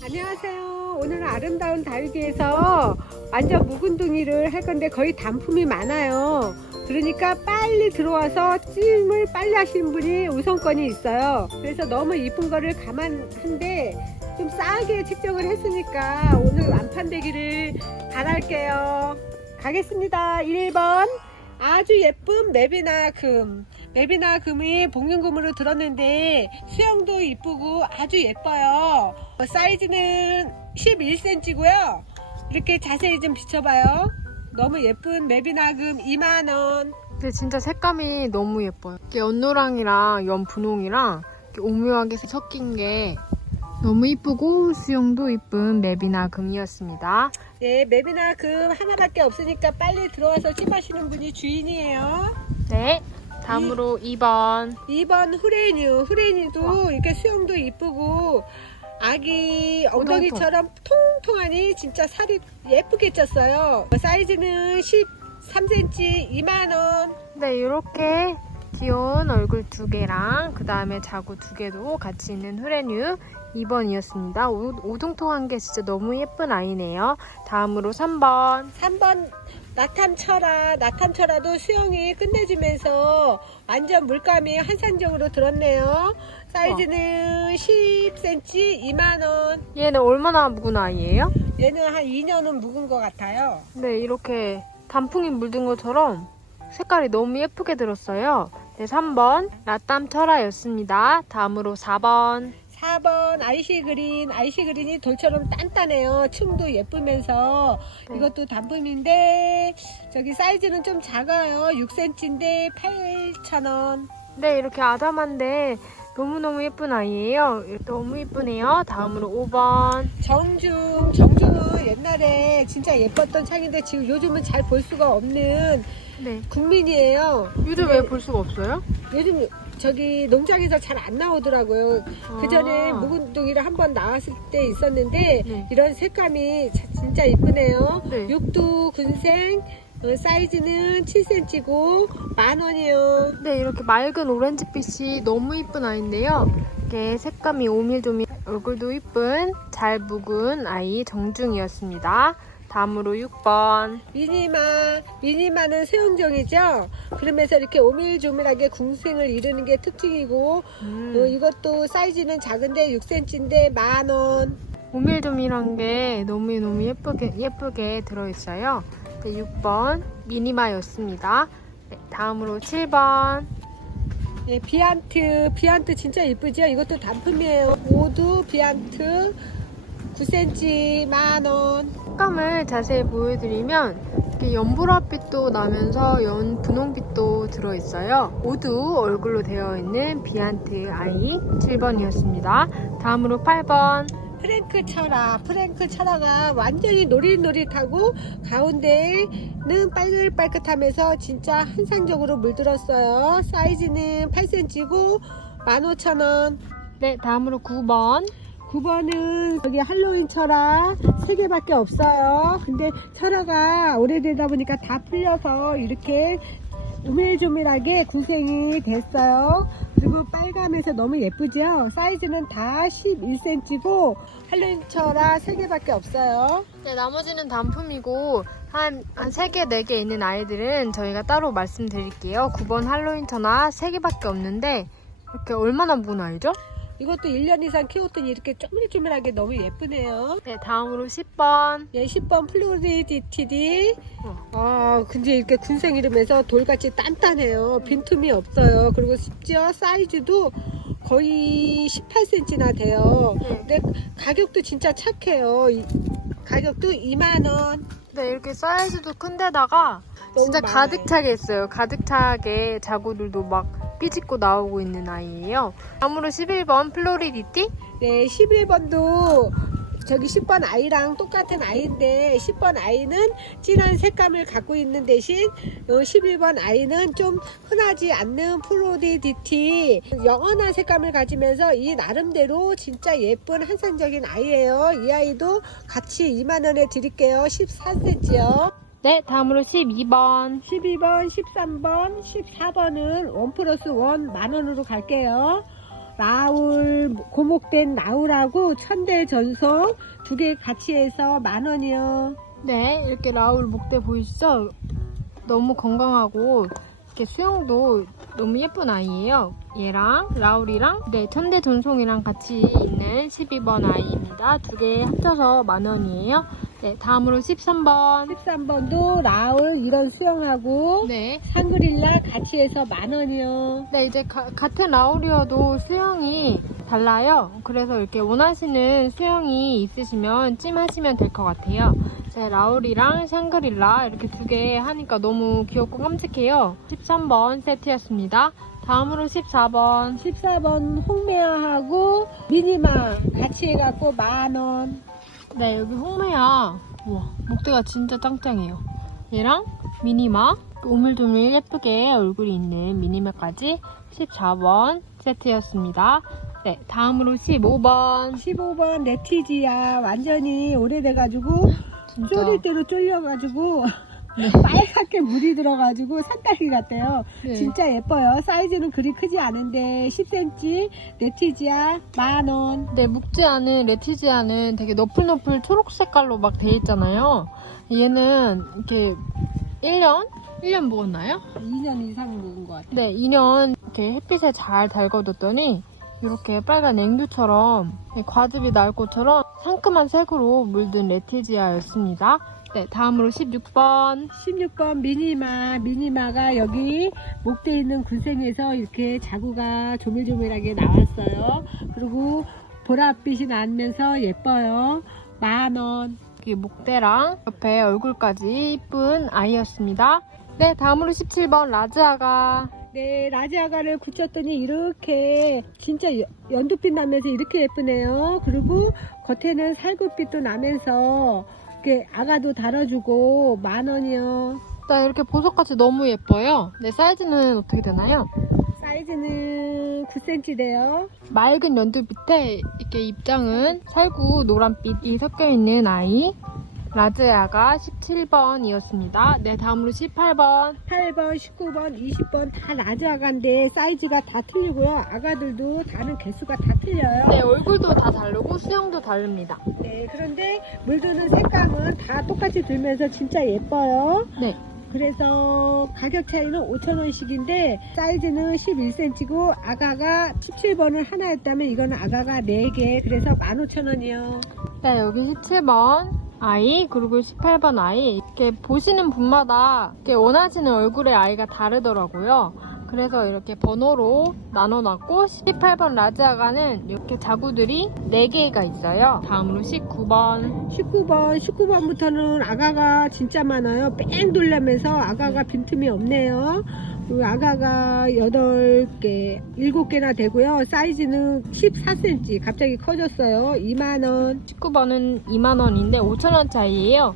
안녕하세요. 오늘은 아름다운 다육이에서 완전 묵은둥이를 할 건데 거의 단품이 많아요. 그러니까 빨리 들어와서 찜을 빨리 하시는 분이 우선권이 있어요. 그래서 너무 이쁜 거를 감안한데 좀 싸게 책정을 했으니까 오늘 완판되기를 바랄게요. 가겠습니다. 1번. 아주 예쁜 맵이나 금. 맵이나 금이 복륜금으로 들었는데 수영도 이쁘고 아주 예뻐요. 어, 사이즈는 11cm고요. 이렇게 자세히 좀 비춰봐요. 너무 예쁜 맵이나 금 2만원. 근데 진짜 색감이 너무 예뻐요. 이렇게 연노랑이랑 연분홍이랑 오묘하게 섞인 게 너무 이쁘고 수영도 이쁜 맵이나 금이었습니다. 네, 맵이나 금 하나밖에 없으니까 빨리 들어와서 찜하시는 분이 주인이에요. 네. 다음으로 2번. 2번 후레뉴. 후레뉴도 이렇게 수영도 이쁘고 아기 엉덩이처럼 통통하니 진짜 살이 예쁘게 쪘어요. 사이즈는 13cm 2만원. 네, 이렇게 귀여운 얼굴 두 개랑 그 다음에 자구 두 개도 같이 있는 후레뉴 2번이었습니다. 오동통한 게 진짜 너무 예쁜 아이네요. 다음으로 3번. 3번 나탐철아. 나탐철아도 수영이 끝내주면서 완전 물감이 한산적으로 들었네요. 사이즈는 10cm 2만원. 얘는 얼마나 묵은 아이예요? 얘는 한 2년은 묵은 것 같아요. 네, 이렇게 단풍이 물든 것처럼 색깔이 너무 예쁘게 들었어요. 네, 3번 라땀 철화였습니다. 다음으로 4번. 4번 아이시 그린 아이시 그린이 돌처럼 단단해요 층도 예쁘면서 네. 이것도 단품인데 저기 사이즈는 좀 작아요 6cm인데 8,000원 네, 이렇게 아담한데 너무너무 예쁜 아이예요. 너무 예쁘네요. 다음으로 5번. 정중 정중은 옛날에 진짜 예뻤던 창인데 지금 요즘은 잘 볼 수가 없는 네. 국민이에요 요즘 왜 볼 수가 없어요? 요즘 저기 농장에서 잘 안 나오더라고요 그 전에 아. 묵은둥이를 한 번 나왔을 때 있었는데 네. 이런 색감이 자- 진짜 이쁘네요. 네. 육두 군생 어, 사이즈는 7cm고 만 원이요. 네, 이렇게 맑은 오렌지빛이 너무 이쁜 아이인데요. 이렇게 색감이 오밀조밀, 얼굴도 이쁜 잘 묵은 아이 정중이었습니다. 다음으로 6번. 미니마 미니마는 세운종이죠. 그러면서 이렇게 오밀조밀하게 궁생을 이루는 게 특징이고 음. 어, 이것도 사이즈는 작은데 6cm인데 만 원. 오밀조밀한 게 너무너무 예쁘게, 예쁘게 들어있어요. 네, 6번 미니마였습니다. 네, 다음으로 7번. 예, 비안트 비안트 진짜 이쁘죠. 이것도 단품이에요. 모두 비안트 9cm 만 원. 색감을 자세히 보여드리면 이렇게 연보라빛도 나면서 연 분홍빛도 들어있어요. 모두 얼굴로 되어 있는 비안트 아이 7번이었습니다. 다음으로 8번. 프랭크 철아, 프랭크 철아가 완전히 노릿노릿하고 가운데는 빨긋빨긋하면서 진짜 한상적으로 물들었어요. 사이즈는 8cm고 15,000원. 네, 다음으로 9번. 9번은 여기 할로윈 철아 3개밖에 없어요. 근데 철아가 오래되다 보니까 다 풀려서 이렇게 우밀조밀하게 구생이 됐어요. 그리고 빨감해서 너무 예쁘죠? 사이즈는 다 11cm고 할로윈 철아 3개밖에 없어요. 네, 나머지는 단품이고 한, 한 3개, 4개 있는 아이들은 저희가 따로 말씀드릴게요. 9번 할로윈 천하 3개밖에 없는데 이렇게 얼마나 아이죠? 이것도 1년 이상 키웠더니 이렇게 쪼밀쪼밀하게 너무 예쁘네요. 네, 다음으로 10번. 예, 10번 플로리디티디. 어. 아, 근데 이렇게 군생 이름에서 돌같이 단단해요. 빈틈이 없어요. 그리고 심지어 사이즈도 거의 18cm나 돼요. 네. 근데 가격도 진짜 착해요. 이- 가격도 2만원. 네, 이렇게 사이즈도 큰데다가 진짜 많아요. 가득 차게 했어요. 가득 차게 자구들도 막 삐짓고 나오고 있는 아이예요. 다음으로 11번 플로리디티. 네, 11번도 저기 10번 아이랑 똑같은 아이인데 10번 아이는 진한 색감을 갖고 있는 대신 어, 11번 아이는 좀 흔하지 않는 프로디디티 영원한 색감을 가지면서 이 나름대로 진짜 예쁜 한산적인 아이예요. 이 아이도 같이 2만원에 드릴게요. 14cm요. 네, 다음으로 12번. 12번, 13번, 14번은 원 플러스 원 만원으로 갈게요. 나울 고목된 나울하고 천대 전송 두 개 같이 해서 만 원이요. 네, 이렇게 라울 목대 보이시죠? 너무 건강하고 이렇게 수영도 너무 예쁜 아이예요. 얘랑 라울이랑 네, 천대 전송이랑 같이 있는 12번 아이입니다. 두 개 합쳐서 만 원이에요. 네, 다음으로 13번. 13번도 나울 이런 수영하고 네. 상그릴라 같이 해서 만 원이요. 네, 이제 가- 같은 라울이어도 수영이 달라요. 그래서 이렇게 원하시는 수영이 있으시면 찜하시면 될 것 같아요. 제 라울이랑 샹그릴라 이렇게 두 개 하니까 너무 귀엽고 깜찍해요. 13번 세트였습니다. 다음으로 14번. 14번 홍매화하고 미니마 같이 해갖고 만 원. 네, 여기 홍매야. 우와, 목대가 진짜 짱짱해요. 얘랑 미니마, 오물조물 예쁘게 얼굴이 있는 미니마까지 14번 세트였습니다. 네, 다음으로 15번. 15번 네티지야 완전히 오래돼가지고 진짜. 쫄릴 대로 쫄려가지고 네. 빨갛게 물이 들어가지고 산딸기 같대요. 네. 진짜 예뻐요. 사이즈는 그리 크지 않은데 10cm 네티지야 만 원. 네, 묵지 않은 레티지아는 되게 너플너플 초록 색깔로 막 돼 있잖아요. 얘는 이렇게 1년? 1년 먹었나요? 2년 이상 먹은 것 같아요. 네, 2년 이렇게 햇빛에 잘 달궈뒀더니 이렇게 빨간 앵두처럼 과즙이 날 것처럼 상큼한 색으로 물든 레티지아였습니다. 네, 다음으로 16번. 16번 미니마 미니마가 여기 목대 있는 군생에서 이렇게 자구가 조밀조밀하게 나왔어요. 그리고 보랏빛이 나면서 예뻐요. 만 원. 여기 목대랑 옆에 얼굴까지 이쁜 아이였습니다. 네, 다음으로 17번 라즈아가. 네, 라지아가를 굳혔더니 이렇게 진짜 여- 연두빛 나면서 이렇게 예쁘네요. 그리고 겉에는 살구빛도 나면서 이렇게 아가도 달아주고 만 원이요. 네, 이렇게 보석같이 너무 예뻐요. 네, 사이즈는 어떻게 되나요? 사이즈는 9cm 돼요. 맑은 연두빛에 이렇게 입장은 살구 노란빛이 섞여 있는 아이 라즈야가 17번이었습니다. 네, 다음으로 18번. 8번, 19번, 20번 다 라지 아가인데 사이즈가 다 틀리고요. 아가들도 다른 개수가 다 틀려요. 네, 얼굴도 다 다르고 수영도 다릅니다. 네, 그런데 물 드는 색감은 다 똑같이 들면서 진짜 예뻐요. 네. 그래서 가격 차이는 5,000원씩인데 사이즈는 11cm고 아가가 17번을 하나 했다면 이거는 아가가 4개 그래서 15,000원이요. 네, 여기 17번 아이 그리고 18번 아이 이렇게 보시는 분마다 이렇게 원하시는 얼굴의 아이가 다르더라고요. 그래서 이렇게 번호로 나눠놨고 18번 라지아가는 이렇게 자구들이 4개가 있어요. 다음으로 19번 19번, 19번부터는 아가가 진짜 많아요. 뺑 돌려면서 아가가 빈틈이 없네요. 아가가 8개, 7개나 되고요. 사이즈는 14cm. 갑자기 커졌어요. 2만원. 19번은 2만원인데 5천원 차이에요.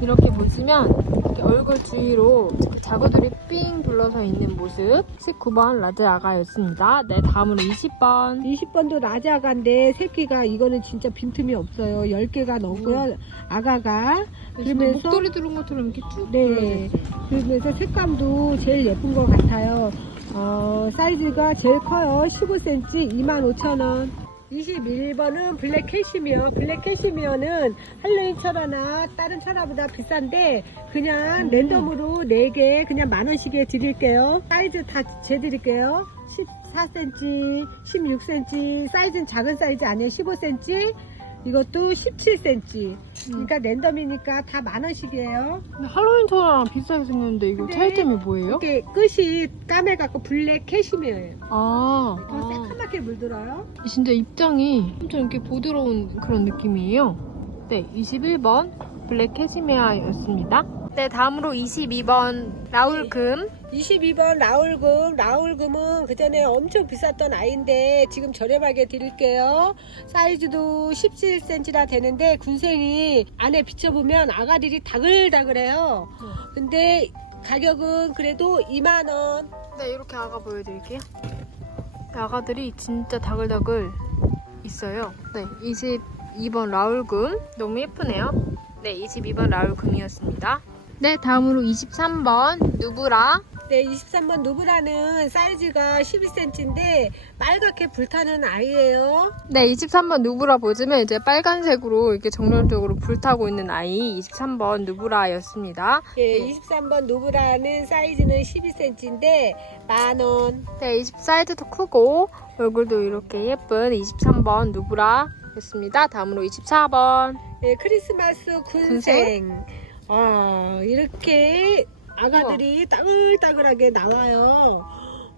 이렇게 보시면 얼굴 주위로 그 자구들이 삥 둘러서 있는 모습 19번 라즈아가였습니다. 네, 다음으로 20번 20번도 라자가인데 새끼가 이거는 진짜 빈틈이 없어요. 10개가 넘고요. 아가가. 그러면서- 목도리 두른 것처럼 이렇게 쭉 네. 그러면서 색감도 제일 예쁜 것 같아요. 어, 사이즈가 제일 커요. 15cm 25,000원. 21번은 블랙 캐시미어. 블랙 캐시미어는 할로윈 철화나 다른 철화보다 비싼데 그냥 음. 랜덤으로 4개 그냥 만 원씩에 드릴게요. 사이즈 다 재드릴게요. 14cm, 16cm, 사이즈는 작은 사이즈 아니에요. 15cm. 이것도 17cm. 그러니까 랜덤이니까 다 만 원씩이에요. 근데 할로윈처럼 비싸게 생겼는데 이거 근데 차이점이 뭐예요? 이렇게 끝이 까매갖고 블랙 캐시미어예요. 아, 더 아 새카맣게 물들어요. 진짜 입장이 엄청 이렇게 부드러운 그런 느낌이에요. 네, 21번 블랙 캐시메아였습니다. 네, 다음으로 22번 라울금. 22번 라울금. 라울금은 그 전에 엄청 비쌌던 아이인데 지금 저렴하게 드릴게요. 사이즈도 17cm나 되는데 군생이 안에 비춰보면 아가들이 다글다글해요. 근데 가격은 그래도 2만원. 네, 이렇게 아가 보여드릴게요. 네, 아가들이 진짜 다글다글 있어요. 네, 22번 라울금. 너무 예쁘네요. 네, 22번 라울금이었습니다. 네, 다음으로 23번 누브라. 네, 23번 누브라는 사이즈가 12cm인데 빨갛게 불타는 아이예요. 네, 23번 누브라 보시면 이제 빨간색으로 이렇게 정렬적으로 불타고 있는 아이 23번 누브라였습니다. 예, 23번 누브라는 사이즈는 12cm인데 만 원. 네, 20 사이즈도 크고 얼굴도 이렇게 예쁜 23번 누브라였습니다. 다음으로 24번. 예, 크리스마스 군생. 아, 이렇게 아가들이 따글따글하게 나와요.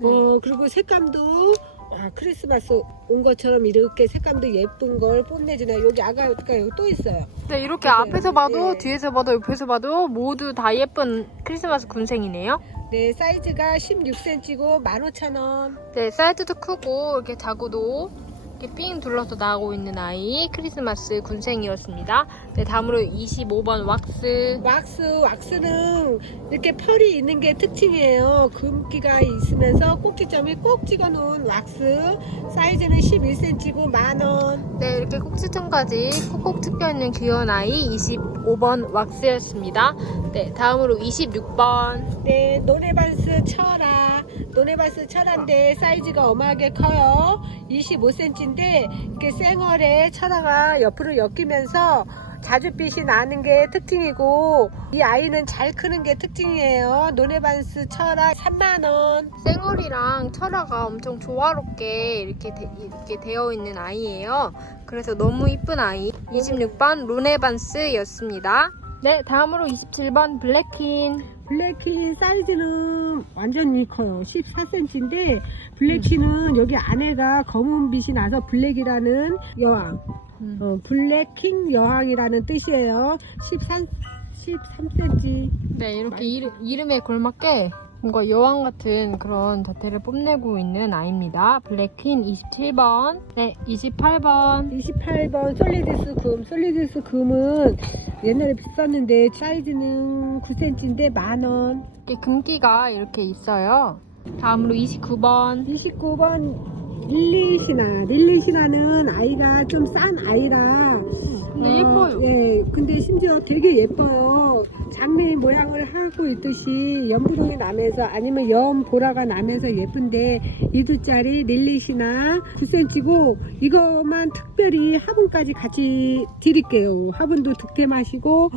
어, 그리고 색감도 아, 크리스마스 온 것처럼 이렇게 색감도 예쁜 걸 뽐내주네요. 여기 아가가 여기 또 있어요. 네, 이렇게 네, 앞에서 봐도 네. 뒤에서 봐도 옆에서 봐도 모두 다 예쁜 크리스마스 군생이네요. 네, 사이즈가 16cm고 15,000원. 네, 사이즈도 크고 이렇게 자구도 이렇게 삥 둘러서 나오고 있는 아이 크리스마스 군생이었습니다. 네, 다음으로 25번 왁스. 왁스, 왁스는 이렇게 펄이 있는 게 특징이에요. 금기가 있으면서 꼭지점이 꼭 찍어 놓은 왁스. 사이즈는 11cm고 만원. 네, 이렇게 꼭지점까지 콕콕 찍혀 있는 귀여운 아이 25번 왁스였습니다. 네, 다음으로 26번. 네, 노네반스 철아. 노네반스 철아인데 사이즈가 어마하게 커요. 25cm인데 이렇게 생얼에 철아가 옆으로 엮이면서 자줏빛이 나는 게 특징이고 이 아이는 잘 크는 게 특징이에요. 노네반스 철아 3만원. 생얼이랑 철화가 엄청 조화롭게 이렇게, 되, 이렇게 되어 있는 아이예요. 그래서 너무 이쁜 아이. 26번 로네반스였습니다. 네, 다음으로 27번 블랙퀸. 블랙퀸 사이즈는 완전히 커요. 14cm인데 블랙퀸은 여기 안에가 검은 빛이 나서 블랙이라는 여왕, 음. 어, 블랙킹 여왕이라는 뜻이에요. 13, 13cm. 네, 이렇게 이름, 이름에 걸맞게 뭔가 여왕 같은 그런 자태를 뽐내고 있는 아이입니다. 블랙퀸 27번. 네, 28번. 28번 솔리드스 금. 솔리드스 금은 옛날에 비쌌는데 사이즈는 9cm인데 만원. 이렇게 금기가 이렇게 있어요. 다음으로 29번. 29번 릴리시나. 릴리시나는 아이가 좀 싼 아이라. 근데 어, 예뻐요. 예, 근데 심지어 되게 예뻐요. 장미 모양을 하고 있듯이 연부동이 나면서 아니면 연 보라가 나면서 예쁜데 이두 짜리 릴리시나 9cm고 이것만 특별히 화분까지 같이 드릴게요. 화분도 득템하시고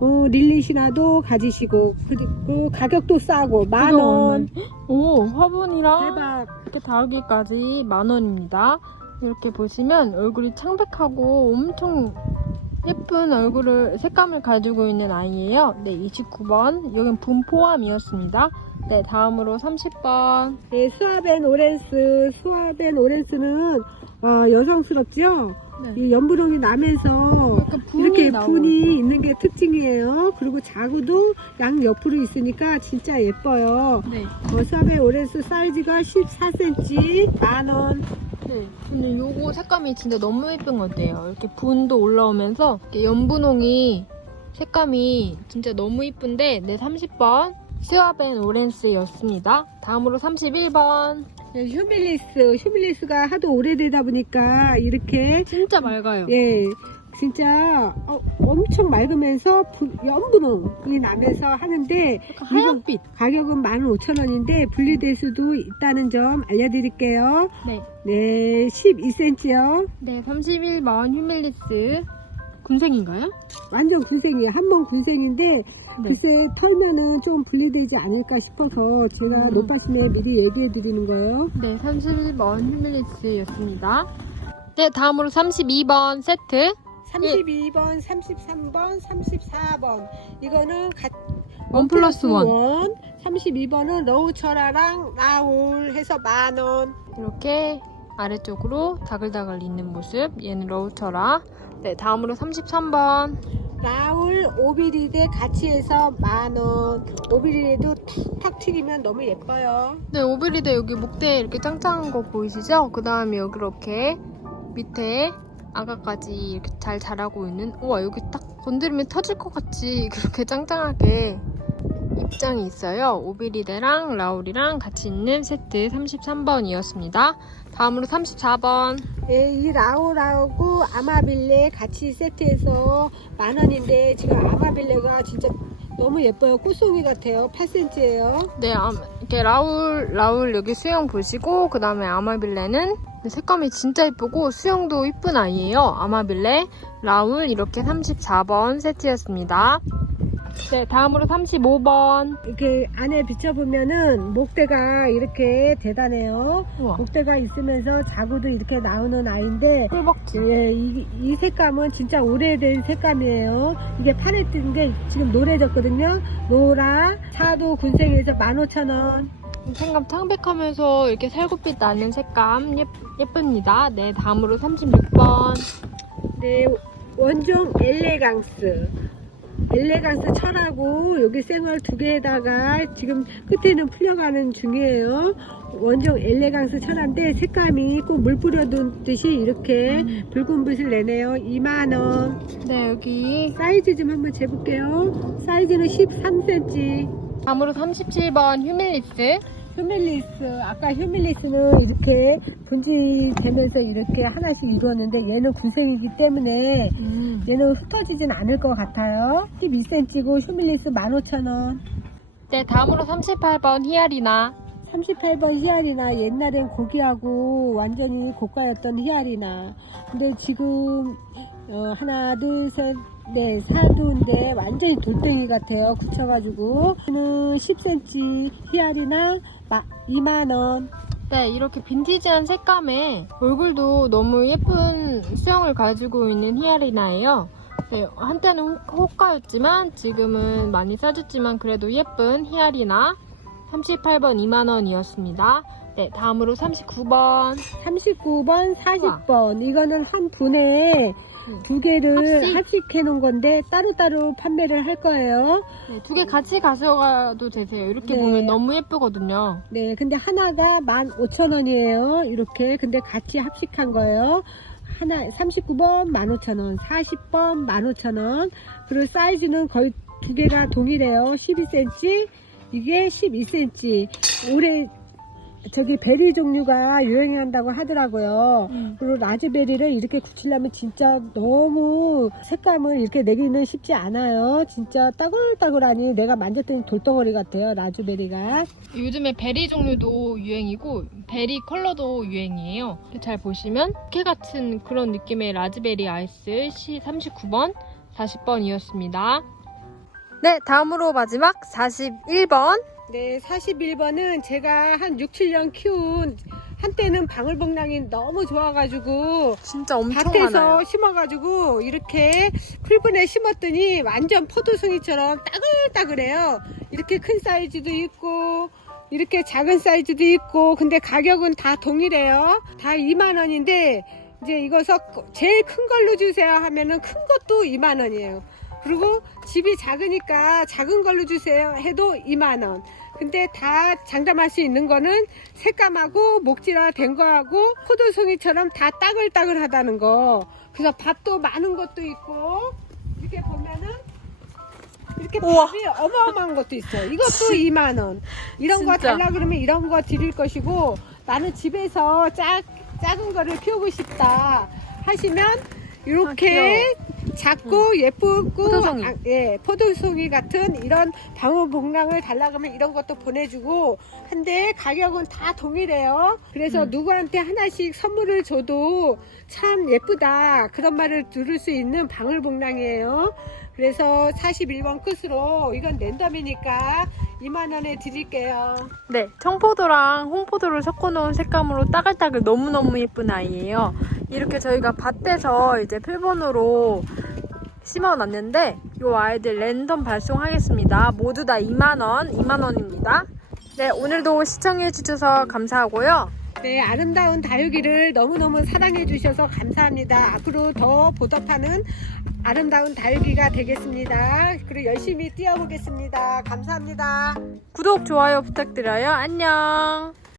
어, 릴리시나도 가지시고 그리고 가격도 싸고 만 원. 오, 화분이랑 대박. 이렇게 다루기까지 만 원입니다. 이렇게 보시면 얼굴이 창백하고 엄청 예쁜 얼굴을 색감을 가지고 있는 아이예요. 네, 29번. 여긴 분 포함이었습니다. 네, 다음으로 30번. 네, 수아벤 오렌스, 수아벤 오렌스는 어, 여성스럽죠? 네. 이 나면서 약간 분이 이렇게 나오고 분이 있는 게 특징이에요. 그리고 자구도 양 옆으로 있으니까 진짜 예뻐요. 네. 어, 수아벤 오렌스 사이즈가 14cm, 만 원. 네. 근데 요거 색감이 진짜 너무 예쁜 것 같아요. 이렇게 분도 올라오면서 이렇게 연분홍이 색감이 진짜 너무 이쁜데 네 30번 스와벤 오렌스였습니다. 다음으로 31번 네, 휴밀리스, 휴밀리스가 하도 오래되다 보니까 이렇게 진짜 맑아요. 예, 진짜 어, 엄청 맑으면서 부- 연분홍이 나면서 하는데 하얀빛. 가격은 15,000원인데 분리될 수도 있다는 점 알려드릴게요. 네. 네, 12cm요. 네 31번 휴밀리스 군생인가요? 완전 군생이에요. 한번 군생인데 네. 글쎄 털면은 좀 분리되지 않을까 싶어서 제가 음. 노빠심에 미리 얘기해 드리는 거예요. 네 31번 휴밀리스였습니다. 네 다음으로 32번 세트 32번, 33번, 34번. 이거는 가, 원 플러스 원. 원. 32번은 러우철아랑 라울 해서 만 원. 이렇게 아래쪽으로 다글다글 있는 모습 얘는 러우처라 네 다음으로 33번 라울 오비리데 같이 해서 만 원. 오비리데도 탁탁 튀기면 너무 예뻐요. 네, 오브리데 여기 목대 이렇게 짱짱한 거 보이시죠? 그 다음에 여기 이렇게 밑에 아가까지 이렇게 잘 자라고 있는 우와 여기 딱 건드리면 터질 것 같이 그렇게 짱짱하게 입장이 있어요. 오비리데랑 라울이랑 같이 있는 세트 33번이었습니다. 다음으로 34번 예, 이 라울하고 아마빌레 같이 세트해서 만 원인데 지금 아마빌레가 진짜 너무 예뻐요. 꽃송이 같아요. 8cm예요. 네, 아, 이렇게 라울, 라울 여기 수영 보시고, 그 다음에 아마빌레는 네, 색감이 진짜 예쁘고, 수영도 이쁜 아이예요. 아마빌레, 라울 이렇게 34번 세트였습니다. 네, 다음으로 35번. 이렇게 안에 비춰보면은 목대가 이렇게 대단해요. 우와, 목대가 있으면서 자구도 이렇게 나오는 아이인데 꿀벅지. 예, 이, 이 색감은 진짜 오래된 색감이에요. 이게 판에 뜬 게 지금 노래졌거든요. 노라, 사도 군생에서 15,000원. 색감 창백하면서 이렇게 살구빛 나는 색감 예, 예쁩니다. 네, 다음으로 36번. 네, 원종 엘레강스. 엘레강스 철하고 여기 생얼 두 개에다가 지금 끝에는 풀려가는 중이에요. 원종 엘레강스 철한데 색감이 꼭 물 뿌려둔 듯이 이렇게 붉은 빛을 내네요. 2만원. 네, 여기. 사이즈 좀 한번 재볼게요. 사이즈는 13cm. 다음으로 37번 휴밀리스. 휴밀리스. 아까 휴밀리스는 이렇게 분지되면서 이렇게 하나씩 이루었는데 얘는 군생이기 때문에 음. 얘는 흩어지진 않을 것 같아요. 12cm고 휴밀리스 15,000원. 네, 다음으로 38번 히아리나. 38번 히아리나 옛날엔 고기하고 완전히 고가였던 히아리나. 근데 지금 어, 하나 둘셋 네 사두인데 완전히 돌덩이 같아요. 굳혀가지고 는 10cm 히아리나 2만원. 네, 이렇게 빈티지한 색감에 얼굴도 너무 예쁜 수영을 가지고 있는 히아리나예요. 네, 한때는 호- 호가였지만 지금은 많이 싸졌지만 그래도 예쁜 히아리나 38번 2만원이었습니다. 네, 다음으로 39번 39번, 40번. 이거는 한 분에 음. 두 개를 합식? 합식해 놓은 건데 따로따로 판매를 할 거예요. 네, 두 개 같이 가져가도 되세요. 이렇게 네. 보면 너무 예쁘거든요. 네, 근데 하나가 15,000원이에요. 이렇게. 근데 같이 합식한 거예요. 하나 39번 15,000원, 40번 15,000원. 그리고 사이즈는 거의 두 개가 동일해요. 12cm, 이게 12cm. 올해 저기 베리 종류가 유행한다고 하더라고요. 음. 그리고 라즈베리를 이렇게 굳히려면 진짜 너무 색감을 이렇게 내기는 쉽지 않아요. 진짜 따글따글하니 내가 만졌더니 돌덩어리 같아요. 라즈베리가. 요즘에 베리 종류도 유행이고 베리 컬러도 유행이에요. 잘 보시면 게 같은 그런 느낌의 라즈베리 아이스 C39번, 40번이었습니다. 네, 다음으로 마지막 41번. 네, 41번은 제가 한 6, 7년 키운 한때는 방울복랑이 너무 좋아가지고 진짜 엄청 밭에서 많아요. 심어가지고 이렇게 풀분에 심었더니 완전 포도송이처럼 따글따글해요. 이렇게 큰 사이즈도 있고 이렇게 작은 사이즈도 있고 근데 가격은 다 동일해요. 다 2만 원인데 이제 이거서 제일 큰 걸로 주세요 하면은 큰 것도 2만 원이에요. 그리고 집이 작으니까 작은 걸로 주세요 해도 2만 원. 근데 다 장담할 수 있는 거는 색감하고 목질화 된 거하고 포도송이처럼 다 따글따글 하다는 거. 그래서 밥도 많은 것도 있고 이렇게 보면은 이렇게 우와. 밥이 어마어마한 것도 있어요. 이것도 2만 원. 이런 거 진짜. 달라 그러면 이런 거 드릴 것이고 나는 집에서 작 작은 거를 키우고 싶다 하시면 이렇게 작고 예쁘고 포도송이. 아, 예, 포도송이 같은 이런 방울복랑을 달라 그러면 이런 것도 보내주고 한데 가격은 다 동일해요. 그래서 음. 누구한테 하나씩 선물을 줘도 참 예쁘다 그런 말을 들을 수 있는 방울복랑이에요. 그래서 41번 끝으로 이건 랜덤이니까 2만 원에 드릴게요. 네, 청포도랑 홍포도를 섞어놓은 색감으로 따글따글 너무너무 예쁜 아이예요. 이렇게 저희가 밭에서 이제 필본으로 심어놨는데 이 아이들 랜덤 발송하겠습니다. 모두 다 2만원, 2만원입니다. 네, 오늘도 시청해주셔서 감사하고요. 네, 아름다운 다육이를 너무너무 사랑해 주셔서 감사합니다. 앞으로 더 보답하는 아름다운 다육이가 되겠습니다. 그리고 열심히 뛰어보겠습니다. 감사합니다. 구독, 좋아요 부탁드려요. 안녕.